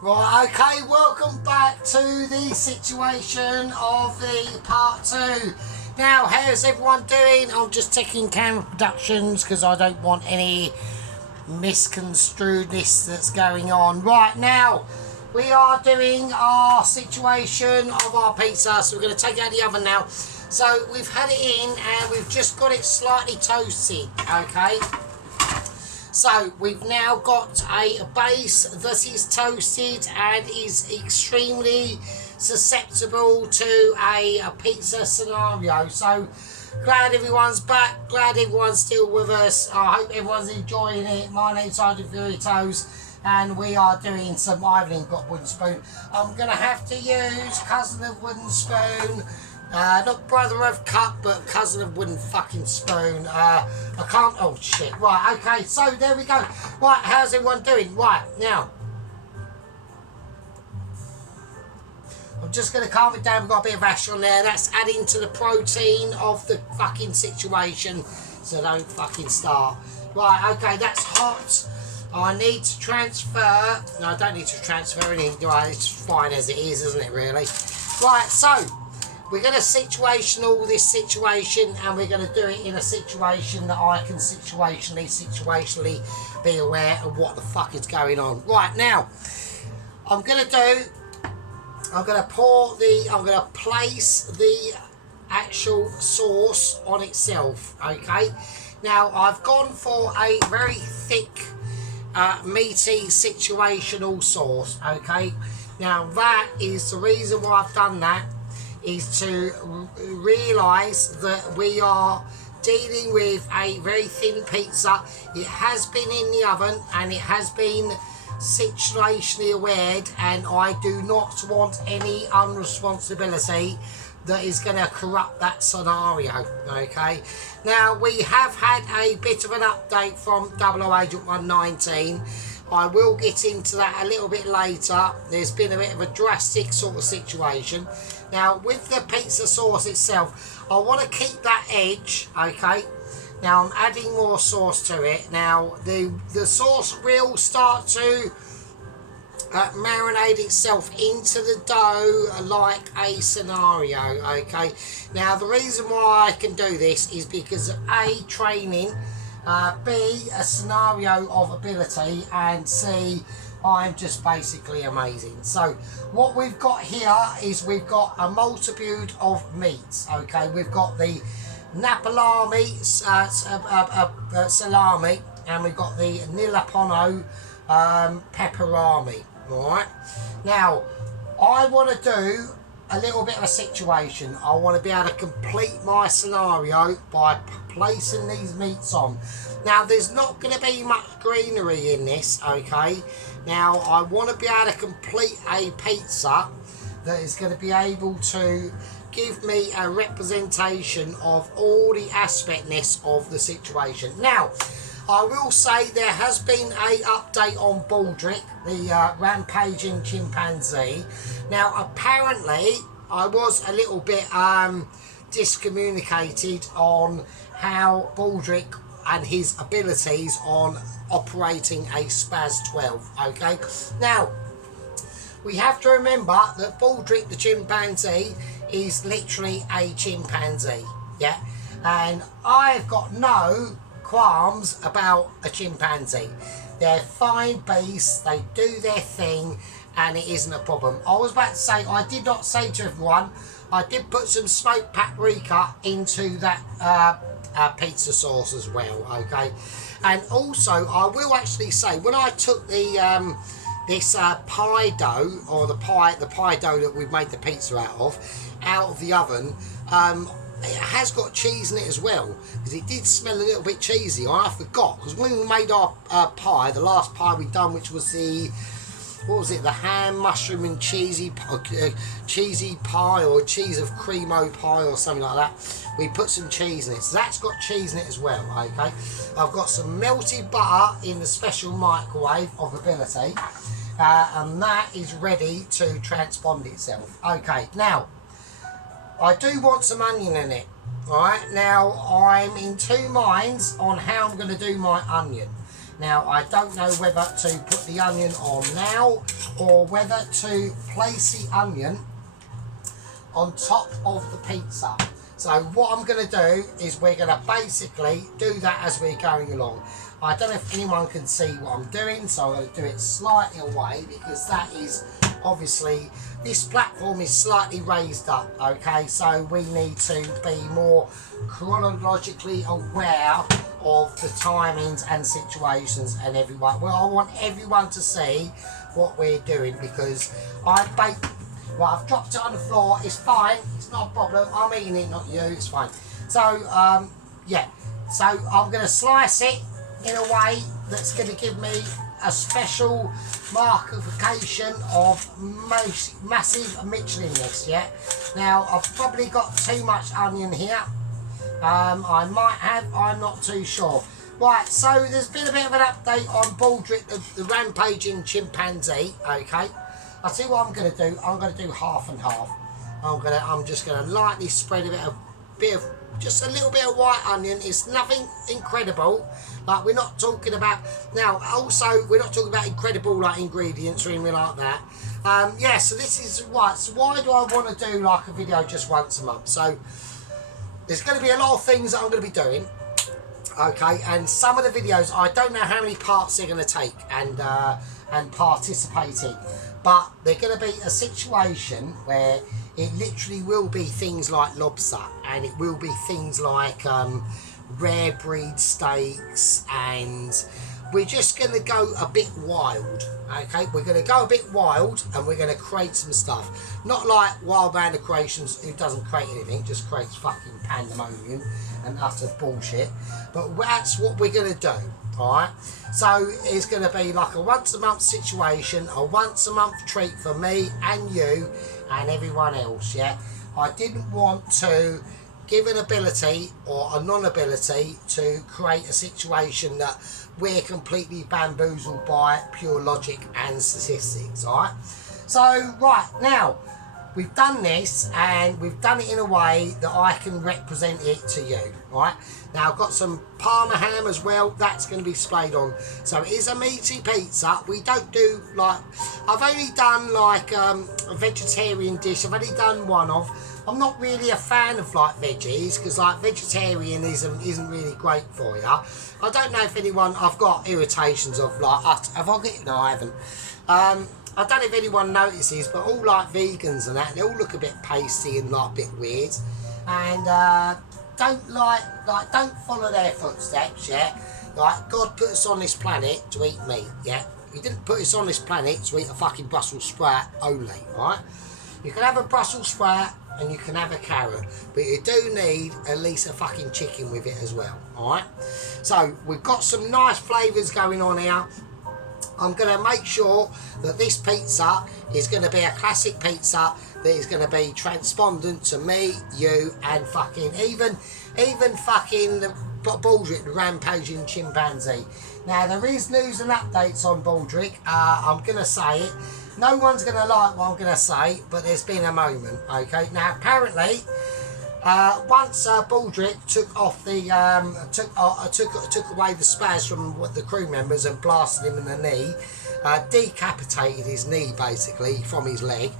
Right, okay, welcome back to the situation of the part 2. Now, how's everyone doing? I'm just checking camera productions because I don't want any misconstruedness that's going on. Right, now, we are doing our situation of our pizza, so we're going to take it out of the oven now. So, we've had it in and we've just got it slightly toasted, okay? So we've now got a base that is toasted and is extremely susceptible to a pizza scenario. So glad everyone's back, glad everyone's still with us. I hope everyone's enjoying it. My name's Sergeant Toes and we are doing some, I haven't even got wooden spoon. I'm going to have to use cousin of wooden spoon. Not brother of cup, but cousin of wooden fucking spoon. I can't, oh shit. Right, okay, so there we go. Right, how's everyone doing? Right, now. I'm just going to calm it down. We've got a bit of ash on there. That's adding to the protein of the fucking situation. So don't fucking start. Right, okay, that's hot. I need to transfer. No, I don't need to transfer anything. Right, it's fine as it is, isn't it, really? Right, so. We're going to situational this situation and we're going to do it in a situation that I can situationally be aware of what the fuck is going on. Right, now, I'm going to place the actual sauce on itself, okay? Now, I've gone for a very thick, meaty situational sauce, okay? Now, that is the reason why I've done that. Is to realise that we are dealing with a very thin pizza. It has been in the oven and it has been situationally aware, and I do not want any unresponsibility that is going to corrupt that scenario, okay? Now, we have had a bit of an update from 00 Agent 119. I will get into that a little bit later. There's been a bit of a drastic sort of situation. Now, with the pizza sauce itself, I want to keep that edge, okay? Now, I'm adding more sauce to it. Now, the sauce will start to marinate itself into the dough like a scenario, okay? Now, the reason why I can do this is because of A, training, B, a scenario of ability, and C, I'm just basically amazing. So what we've got here is we've got a multitude of meats, okay? We've got the Napolami salami, and we've got the Nilapano pepperoni, alright? Now, I want to do a little bit of a situation. I want to be able to complete my scenario by placing these meats on. Now, there's not going to be much greenery in this, okay? Now, I want to be able to complete a pizza that is going to be able to give me a representation of all the aspectness of the situation. Now, I will say there has been a update on Baldric, the rampaging chimpanzee. Now, apparently, I was a little bit discommunicated on how Baldric and his abilities on operating a Spaz 12, okay? Now, we have to remember that Baldric the chimpanzee is literally a chimpanzee, yeah? And I've got no qualms about a chimpanzee. They're fine beasts, they do their thing, and it isn't a problem. I was about to say, I did not say to everyone, I did put some smoked paprika into that pizza sauce as well, okay? And also, I will actually say, when I took the this pie dough, or the pie dough that we've made the pizza out of the oven, it has got cheese in it as well, because it did smell a little bit cheesy. I forgot, because when we made our pie, the last pie we'd done, which was the, what was it, the ham, mushroom and cheesy pie, or cheese of cremo pie or something like that, we put some cheese in it. So that's got cheese in it as well, okay? I've got some melted butter in the special microwave of ability, and that is ready to transpond itself. Okay, now, I do want some onion in it, alright? Now, I'm in two minds on how I'm going to do my onion. Now, I don't know whether to put the onion on now or whether to place the onion on top of the pizza. So what I'm going to do is we're going to basically do that as we're going along. I don't know if anyone can see what I'm doing, so I'm going to do it slightly away because that is obviously, this platform is slightly raised up, okay? So we need to be more chronologically aware of the timings and situations and everyone. Well, I want everyone to see what we're doing because well, I've dropped it on the floor. It's fine. It's not a problem. I'm eating it, not you. It's fine. So, yeah. So I'm going to slice it in a way that's going to give me a special markification of massive Micheliness, yeah? Now, I've probably got too much onion here. I might have. I'm not too sure. Right, so there's been a bit of an update on Baldric, the rampaging chimpanzee, okay? I'll see what I'm going to do. I'm going to do half and half. I'm just going to lightly spread just a little bit of white onion. It's nothing incredible. Like, we're not talking about, now also we're not talking about incredible like ingredients or anything like that. Yeah, so this is right. So why do I want to do like a video just once a month? So there's going to be a lot of things that I'm going to be doing. Okay, and some of the videos I don't know how many parts they're going to take and participate in. But there's going to be a situation where it literally will be things like lobster, and it will be things like rare breed steaks, and we're just going to go a bit wild, okay? We're going to go a bit wild and we're going to create some stuff. Not like Wild Band of Creations, who doesn't create anything, just creates fucking pandemonium and utter bullshit. But that's what we're going to do, alright? So it's going to be like a once a month situation, a once a month treat for me and you and everyone else, yeah? I didn't want to give an ability or a non-ability to create a situation that we're completely bamboozled by pure logic and statistics, alright? So, right, now, we've done this and we've done it in a way that I can represent it to you, right? Now, I've got some Parma ham as well. That's going to be displayed on. So, it is a meaty pizza. We don't do, like, I've only done, like, a vegetarian dish. I've only done one of. I'm not really a fan of, like, veggies because, like, vegetarianism isn't really great for you. I don't know if anyone, I've got irritations of, like, have I got, no, I haven't. I don't know if anyone notices, but all like vegans and that, they all look a bit pasty and like a bit weird, and don't follow their footsteps, yeah. Like, God put us on this planet to eat meat, yeah. He didn't put us on this planet to eat a fucking Brussels sprout only, right? You can have a Brussels sprout and you can have a carrot, but you do need at least a fucking chicken with it as well, alright? So we've got some nice flavours going on here. I'm going to make sure that this pizza is going to be a classic pizza that is going to be transpondent to me, you, and fucking even fucking the Baldric, the rampaging chimpanzee. Now, there is news and updates on Baldric. I'm going to say it. No one's going to like what I'm going to say, but there's been a moment, okay? Now, apparently, once Baldric took off the took away the spaz from the crew members and blasted him in the knee, decapitated his knee basically from his leg,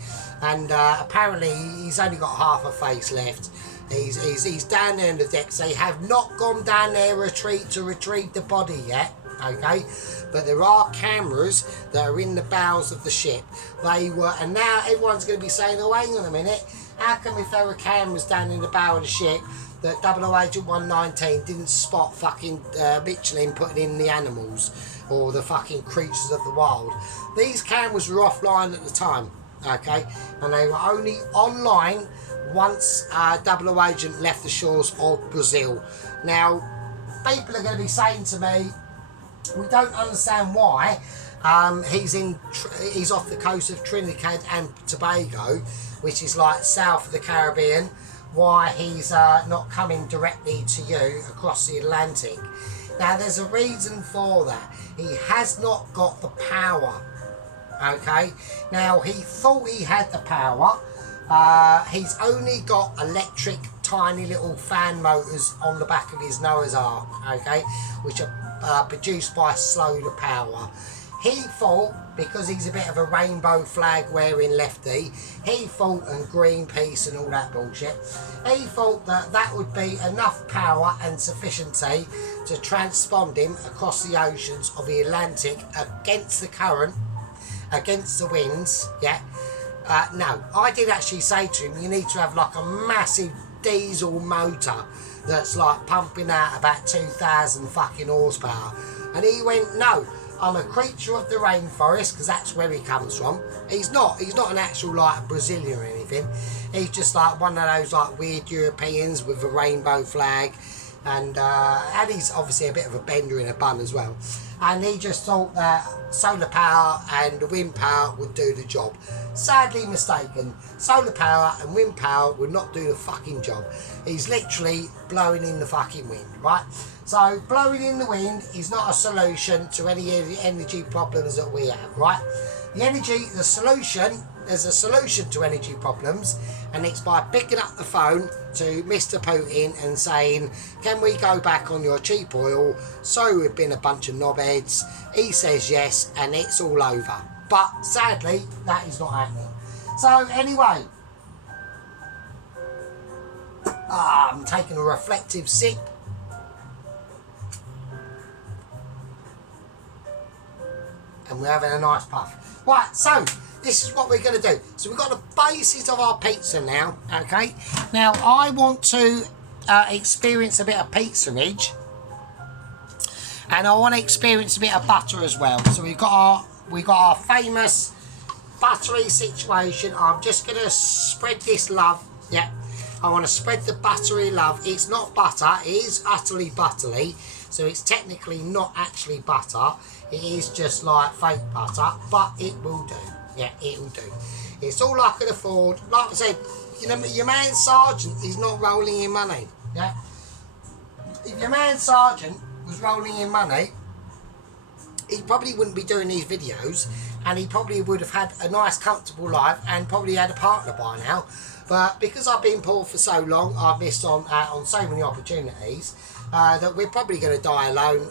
and apparently he's only got half a face left. He's down there in the decks. They have not gone down there to retrieve the body yet, okay? But there are cameras that are in the bowels of the ship. They were, and now everyone's going to be saying, oh, hang on a minute. How come if there were cameras down in the bow of the ship that 00 Agent 119 didn't spot fucking Michelin putting in the animals or the fucking creatures of the wild? These cameras were offline at the time, okay? And they were only online once 00 Agent left the shores of Brazil. Now, people are going to be saying to me, we don't understand why he's off the coast of Trinidad and Tobago, which is like south of the Caribbean, why he's not coming directly to you across the Atlantic. Now, there's a reason for that. He has not got the power, okay? Now, he thought he had the power. He's only got electric, tiny little fan motors on the back of his Noah's Ark, okay? Which are produced by solar power. He thought, because he's a bit of a rainbow flag wearing lefty, he thought, and Greenpeace and all that bullshit, he thought that that would be enough power and sufficiency to transpond him across the oceans of the Atlantic against the current, against the winds, yeah. No, I did actually say to him, you need to have like a massive diesel motor that's like pumping out about 2,000 fucking horsepower. And he went, no, I'm a creature of the rainforest, because that's where he comes from. He's not an actual like Brazilian or anything. He's just like one of those like weird Europeans with a rainbow flag, and he's obviously a bit of a bender in a bun as well. And he just thought that solar power and wind power would do the job. Sadly mistaken. Solar power and wind power would not do the fucking job. He's literally blowing in the fucking wind, right? So blowing in the wind is not a solution to any energy problems that we have, right? The solution, there's a solution to energy problems, and it's by picking up the phone to Mr. Putin and saying, can we go back on your cheap oil? So we've been a bunch of knobheads. He says yes, and it's all over. But sadly, that is not happening. So anyway, I'm taking a reflective sip. And we're having a nice puff. Right, so this is what we're going to do. So we've got the basis of our pizza now, okay? Now, I want to experience a bit of pizza ridge. And I want to experience a bit of butter as well. So we've got our famous buttery situation. I'm just going to spread this love. Yeah, I want to spread the buttery love. It's not butter. It is utterly buttery. So it's technically not actually butter. It is just like fake butter, but it will do. Yeah, it will do. It's all I can afford. Like I said, you know, your man Sergeant is not rolling in money. Yeah. If your man Sergeant was rolling in money, he probably wouldn't be doing these videos, and he probably would have had a nice, comfortable life, and probably had a partner by now. But because I've been poor for so long, I've missed on so many opportunities. That we're probably going to die alone.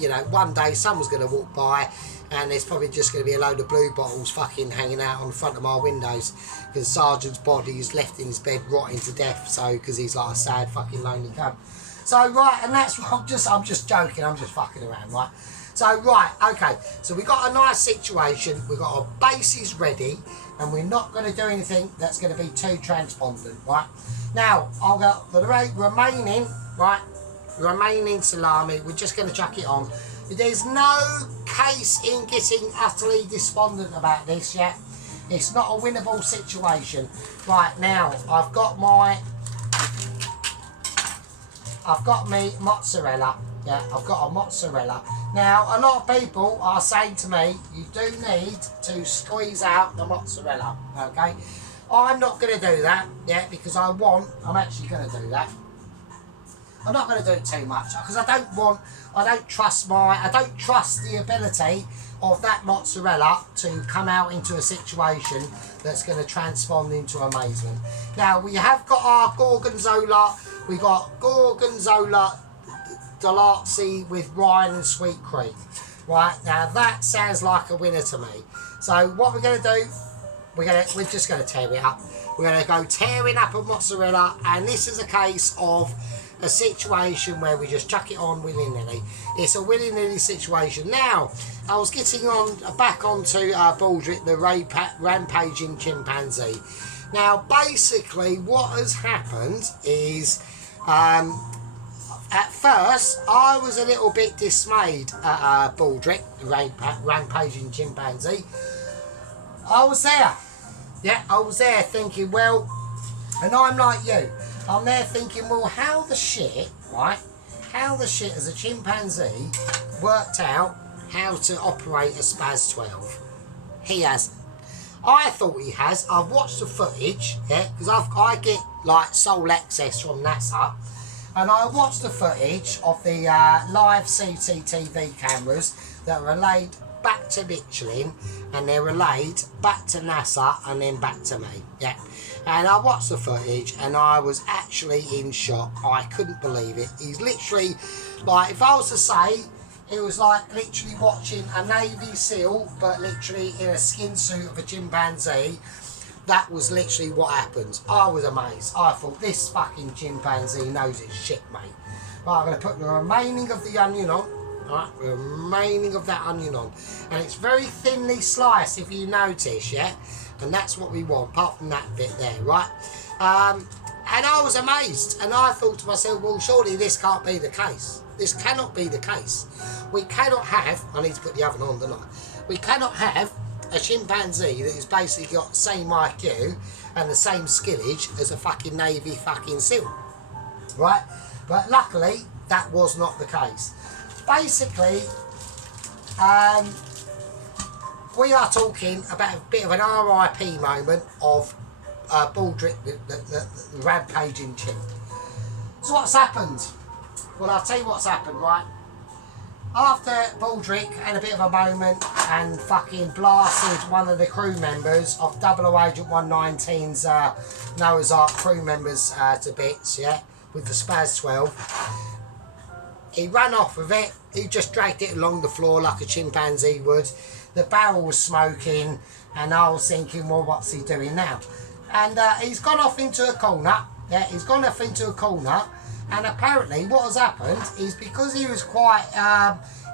You know, one day someone's going to walk by and there's probably just going to be a load of blue bottles fucking hanging out on the front of my windows, because Sergeant's body is left in his bed rotting to death, so because he's like a sad fucking lonely cunt. So right, and that's what I'm just joking, I'm just fucking around, right? So right, okay, so we got a nice situation, we've got our bases ready, and we're not going to do anything that's going to be too transpondent, right? Now, I'll go the remaining salami, we're just going to chuck it on. There's no case in getting utterly despondent about this yet. It's not a winnable situation. Right, now I've got me mozzarella. Yeah, I've got a mozzarella. Now, a lot of people are saying to me, you do need to squeeze out the mozzarella, okay? I'm not going to do that, yeah, because I'm actually going to do that. I'm not going to do it too much, because I don't trust the ability of that mozzarella to come out into a situation that's going to transform into amazement. Now, we have got our gorgonzola. We got gorgonzola Dalazzi with Ryan and sweet cream. Right, now that sounds like a winner to me. So what we're going to do, we're just going to tear it up. We're going to go tearing up a mozzarella, and this is a case of a situation where we just chuck it on willy-nilly. It's a willy-nilly situation. Now, I was getting back onto Baldrick, the rampaging chimpanzee. Now, basically, what has happened is, at first, I was a little bit dismayed at Baldrick, the rampaging chimpanzee. I was there. Yeah, I was there thinking, well, and I'm like you. I'm there thinking, well, how the shit has a chimpanzee worked out how to operate a Spaz 12? He hasn't. I thought he has. I've watched the footage, yeah, because I get like sole access from NASA, and I watched the footage of the live CCTV cameras that are relayed back to Michelin, and they're relayed back to NASA, and then back to me, yeah. And I watched the footage, and I was actually in shock. I couldn't believe it. He's literally, like, if I was to say, it was like literally watching a Navy SEAL, but literally in a skin suit of a chimpanzee. That was literally what happened. I was amazed. I thought, this fucking chimpanzee knows his shit, mate. Right, I'm going to put the remaining of the onion on. Right, the remaining of that onion on. And it's very thinly sliced, if you notice, yeah? And that's what we want, apart from that bit there, right? And I was amazed. And I thought to myself, well, surely this can't be the case. This cannot be the case. We cannot have, I need to put the oven on, don't I? We cannot have a chimpanzee that has basically got the same IQ and the same skillage as a fucking Navy fucking SEAL, right? But luckily, that was not the case. Basically, we are talking about a bit of an RIP moment of Baldrick, the rampaging chimp. So what's happened? Well, I'll tell you what's happened, right? After Baldrick had a bit of a moment and fucking blasted one of the crew members of 00 Agent 119's Noah's Ark crew members to bits, yeah, with the Spaz 12, he ran off with it. He just dragged it along the floor like a chimpanzee would. The barrel was smoking, and I was thinking, well, what's he doing now? And he's gone off into a corner. Yeah, he's gone off into a corner. And apparently what has happened is because he was quite,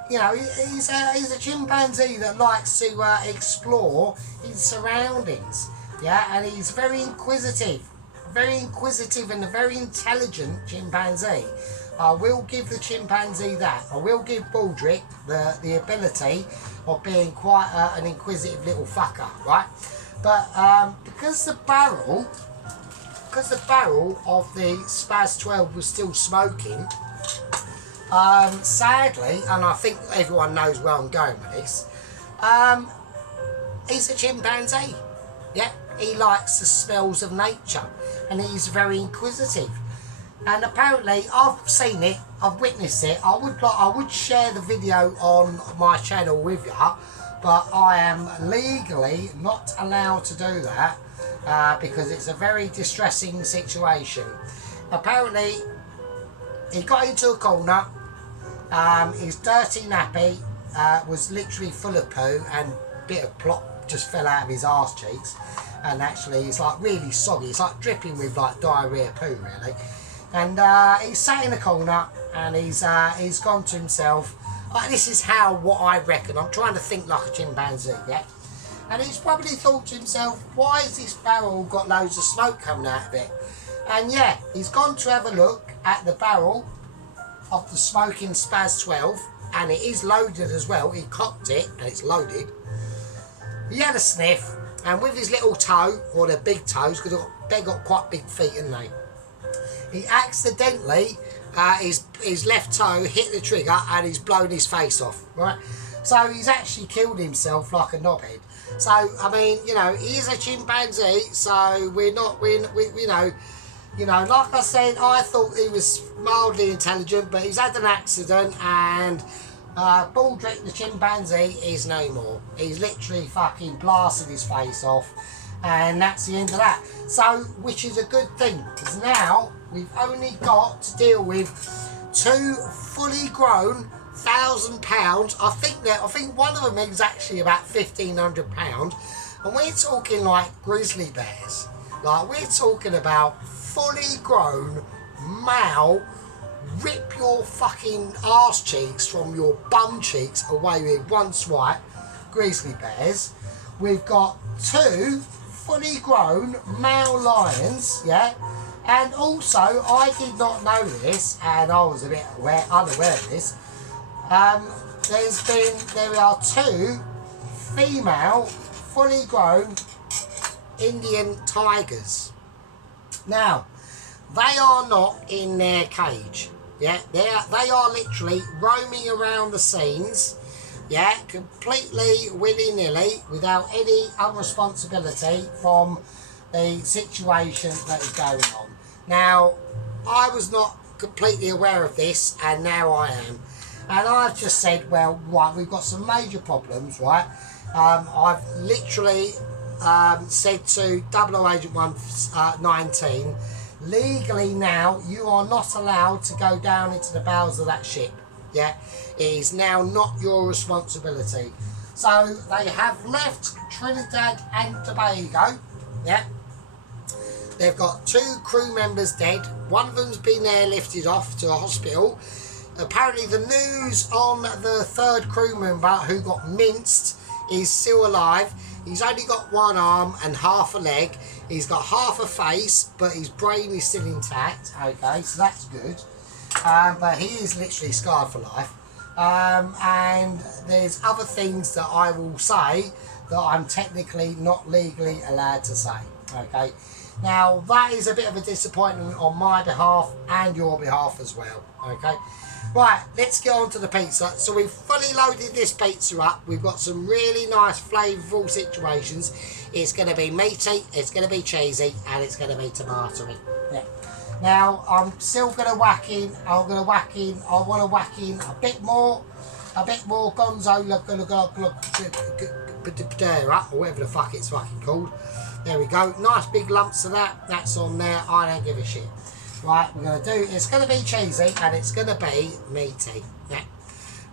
you know, he's a chimpanzee that likes to explore his surroundings, yeah, and he's very inquisitive and a very intelligent chimpanzee. I will give the chimpanzee that. I will give Baldrick the ability of being quite an inquisitive little fucker, right? But because the barrel of the Spaz 12 was still smoking, sadly, and I think everyone knows where I'm going with this, he's a chimpanzee. Yeah, he likes the smells of nature, and he's very inquisitive. And apparently, I've seen it, I've witnessed it. I would share the video on my channel with you, but I am legally not allowed to do that. Because it's a very distressing situation. Apparently, he got into a corner, his dirty nappy was literally full of poo, and a bit of plop just fell out of his arse cheeks, and actually it's like really soggy, it's like dripping with like diarrhea poo really. And he's sat in a corner, and he's gone to himself, this is what I reckon, I'm trying to think like a chimpanzee, yeah? And he's probably thought to himself, why has this barrel got loads of smoke coming out of it? And yeah, he's gone to have a look at the barrel of the smoking Spaz 12, and it is loaded as well. He cocked it, and it's loaded. He had a sniff, and with his little toe, or their big toes, because they've got quite big feet, haven't they? He accidentally, his left toe hit the trigger, and he's blown his face off, right? So he's actually killed himself like a knobhead. So, I mean, you know, he is a chimpanzee, so we you know, like I said, I thought he was mildly intelligent, but he's had an accident, and Baldrick the chimpanzee is no more. He's literally fucking blasted his face off, and that's the end of that. So, which is a good thing, because now we've only got to deal with 2 fully grown £1,000. I think one of them is actually about £1,500, and we're talking like grizzly bears. Like, we're talking about fully grown male, rip your fucking arse cheeks from your bum cheeks away with one swipe grizzly bears. We've got 2 fully grown male lions, yeah. And also, I did not know this, and I was a bit unaware of this. There are 2 female, fully grown Indian tigers. Now, they are not in their cage. Yeah, they are literally roaming around the scenes. Yeah, completely willy-nilly, without any unresponsibility from the situation that is going on. Now, I was not completely aware of this, and now I am. And I've just said, well, right, we've got some major problems, right? I've literally said to 00 Agent 119, legally now, you are not allowed to go down into the bowels of that ship. yeah, it is now not your responsibility. So they have left Trinidad and Tobago, yeah. They've got 2 crew members dead. One of them's been airlifted off to a hospital. Apparently the news on the 3rd crew member who got minced is still alive. He's only got 1 arm and half a leg. He's got half a face, but his brain is still intact. Okay, so that's good. But he is literally scarred for life. And there's other things that I will say that I'm technically not legally allowed to say. Okay, now that is a bit of a disappointment on my behalf and your behalf as well. Okay, right, let's get on to the pizza. So we've fully loaded this pizza up. We've got some really nice flavourful situations. It's going to be meaty, it's going to be cheesy, and it's going to be tomatoey. Yeah. Now I'm still going to whack in. I want to whack in a bit more gonzo or whatever the fuck it's fucking called. There we go. Nice big lumps of that. That's on there. I don't give a shit. Right, we're going to do. It's going to be cheesy and it's going to be meaty. Yeah.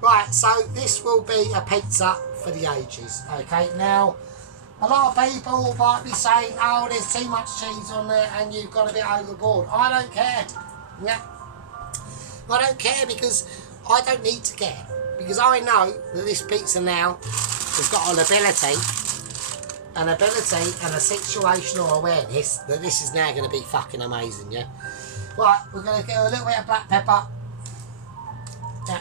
Right, so this will be a pizza for the ages. Okay, now a lot of people might be saying, oh, there's too much cheese on there and you've got a bit overboard. I don't care. Yeah. I don't care because I don't need to care. Because I know that this pizza now has got an ability and a situational awareness that this is now going to be fucking amazing, yeah? Right, we're going to get a little bit of black pepper. Yeah.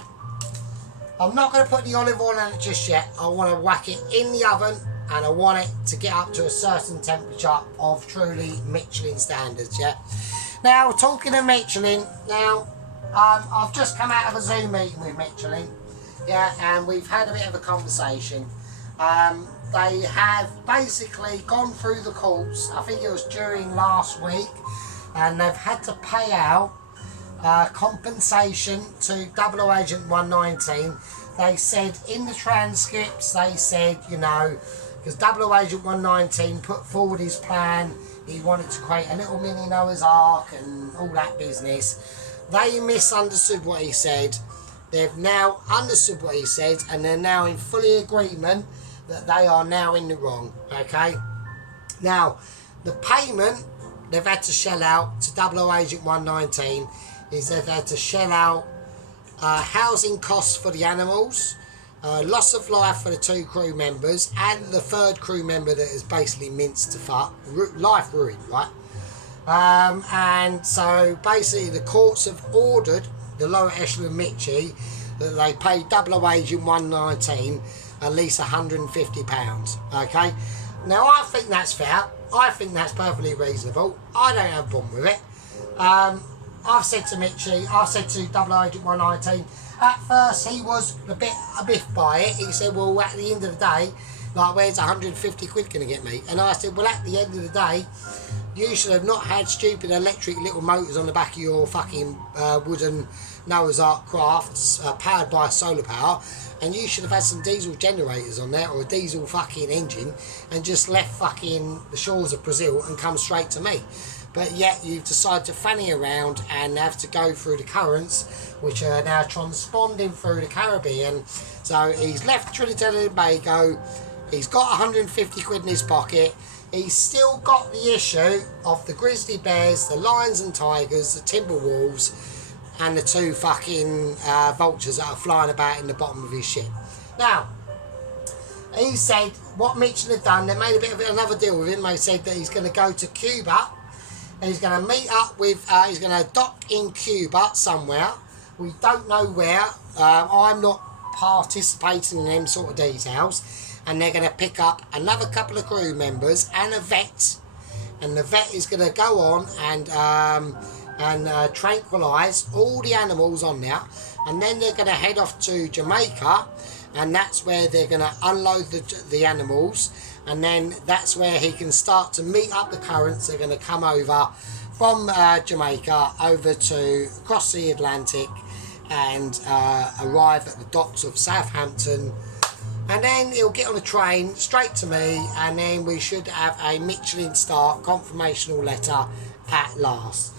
I'm not going to put the olive oil on it just yet. I want to whack it in the oven and I want it to get up to a certain temperature of truly Michelin standards, yeah? Now, talking of Michelin, now, I've just come out of a Zoom meeting with Michelin, yeah, and we've had a bit of a conversation. They have basically gone through the courts, I think it was during last week, and they've had to pay out compensation to 00 Agent 119. They said in the transcripts, they said, you know, because 00 Agent 119 put forward his plan, he wanted to create a little mini Noah's Ark and all that business. They misunderstood what he said. They've now understood what he said and they're now in fully agreement that they are now in the wrong, okay? Now, the payment they've had to shell out to 00 Agent 119 is they've had to shell out housing costs for the animals, loss of life for the 2 crew members, and the 3rd crew member that is basically minced to fuck, life ruined, right? And so basically the courts have ordered the lower echelon Mitchie that they pay 00 Agent 119 at least £150, okay? Now I think that's fair. I think that's perfectly reasonable. I don't have a problem with it. I've said to Mitchie, I've said to 00 Agent 119, at first he was a bit by it. He said, well, at the end of the day, like, where's 150 quid going to get me? And I said, well, at the end of the day, you should have not had stupid electric little motors on the back of your fucking wooden Noah's Ark crafts powered by solar power, and you should have had some diesel generators on there or a diesel fucking engine and just left fucking the shores of Brazil and come straight to me. But yet you've decided to fanny around and have to go through the currents which are now transponding through the Caribbean. So he's left Trinidad and Tobago, he's got 150 quid in his pocket. He's still got the issue of the grizzly bears, the lions and tigers, the timber wolves, and the 2 fucking vultures that are flying about in the bottom of his ship. Now, he said what Mitchell had done, they made a bit of another deal with him. They said that he's going to go to Cuba and he's going to meet up with, he's going to dock in Cuba somewhere. We don't know where. I'm not participating in them sort of details. And they're going to pick up another couple of crew members and a vet, and the vet is going to go on and tranquilise all the animals on there, and then they're going to head off to Jamaica, and that's where they're going to unload the animals, and then that's where he can start to meet up the currents. They're going to come over from Jamaica over to cross the Atlantic and arrive at the docks of Southampton. And then he'll get on a train straight to me, and then we should have a Michelin star confirmational letter at last.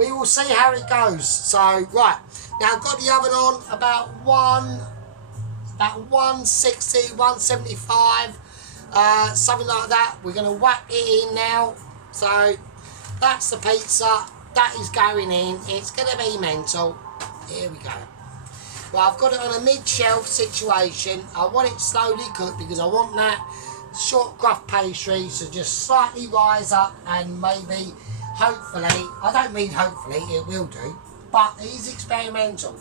we will see how it goes. So, right, now I've got the oven on about 160, 175, something like that. We're going to whack it in now. So, that's the pizza. That is going in. It's going to be mental. Here we go. Well, I've got it on a mid-shelf situation. I want it slowly cooked because I want that short crust pastry to just slightly rise up and maybe, hopefully, I don't mean hopefully, it will do, but it is experimental.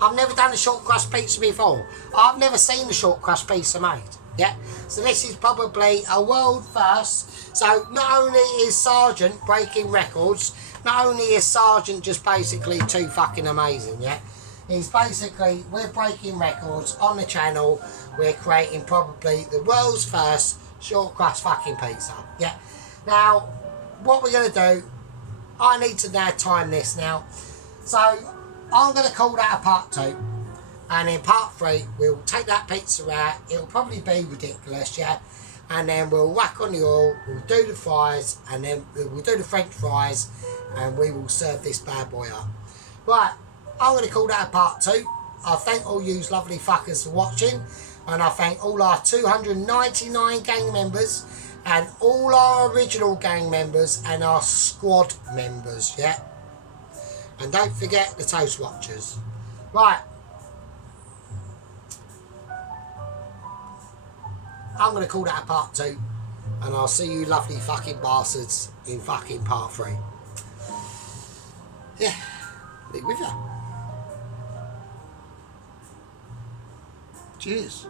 I've never done a short crust pizza before. I've never seen a short crust pizza made. Yeah, so this is probably a world first. So not only is Sergeant breaking records, not only is Sergeant just basically too fucking amazing, yeah? He's basically, we're breaking records on the channel. We're creating probably the world's first short crust fucking pizza, yeah? Now, what we're going to do, I need to now time this now. So, I'm going to call that a part 2. And in part 3, we'll take that pizza out. It'll probably be ridiculous, yeah? And then we'll whack on the oil, we'll do the fries, and then we'll do the French fries, and we will serve this bad boy up. Right, I'm going to call that a part 2. I thank all you lovely fuckers for watching, and I thank all our 299 gang members, and all our original gang members, and our squad members, yeah? And don't forget the Toast Watchers. Right. I'm going to call that a part 2. And I'll see you lovely fucking bastards in fucking part 3. Yeah. Be with you. Cheers.